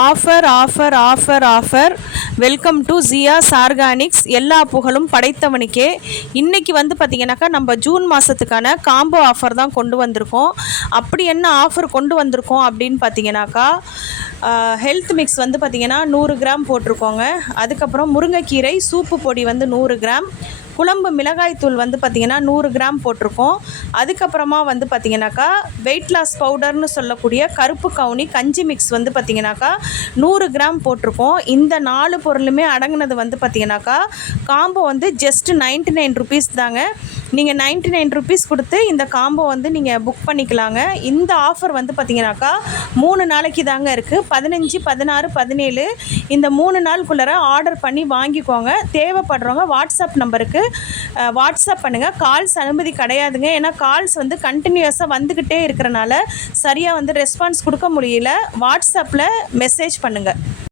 Offer offer offer offer. Welcome to Jiya's organics. எல்லா புகழும் படைத்தவனுக்கே. இன்றைக்கி வந்து பார்த்திங்கனாக்கா நம்ம ஜூன் மாதத்துக்கான காம்போ ஆஃபர் தான் கொண்டு வந்திருக்கோம். அப்படி என்ன ஆஃபர் கொண்டு வந்திருக்கோம் அப்படின்னு பார்த்தீங்கன்னாக்கா, ஹெல்த் மிக்ஸ் வந்து பார்த்திங்கன்னா 100 கிராம் போட்டிருக்கோங்க. அதுக்கப்புறம் முருங்கைக்கீரை சூப்பு பொடி வந்து 100 கிராம், குழம்பு மிளகாய்த்தூள் வந்து பார்த்திங்கன்னா 100 கிராம் போட்டிருக்கோம். அதுக்கப்புறமா வந்து பார்த்திங்கனாக்கா வெயிட் லாஸ் பவுடர்னு சொல்லக்கூடிய கருப்பு கவுனி கஞ்சி மிக்ஸ் வந்து பார்த்திங்கனாக்கா 100 கிராம் போட்டிருக்கோம். இந்த 4 பொருளுமே அடங்கினது வந்து பார்த்திங்கனாக்கா காம்போ வந்து ஜஸ்ட் 99 ருபீஸ் தாங்க. நீங்கள் 99 ருபீஸ் கொடுத்து இந்த காம்போ வந்து நீங்கள் புக் பண்ணிக்கலாங்க. இந்த ஆஃபர் வந்து பார்த்திங்கனாக்கா 3 நாளைக்கு தாங்க இருக்குது. 15, 16, 17 இந்த 3 நாளுக்குள்ளே ஆர்டர் பண்ணி வாங்கிக்கோங்க. தேவைப்படுறவங்க வாட்ஸ்அப் நம்பருக்கு வாட்ஸ்அப் பண்ணுங்கள். கால்ஸ் அனுமதி கிடையாதுங்க. ஏன்னா கால்ஸ் வந்து கண்டினியூஸாக வந்துக்கிட்டே இருக்கிறனால சரியாக வந்து ரெஸ்பான்ஸ் கொடுக்க முடியல. வாட்ஸ்அப்பில் மெசேஜ் பண்ணுங்கள்.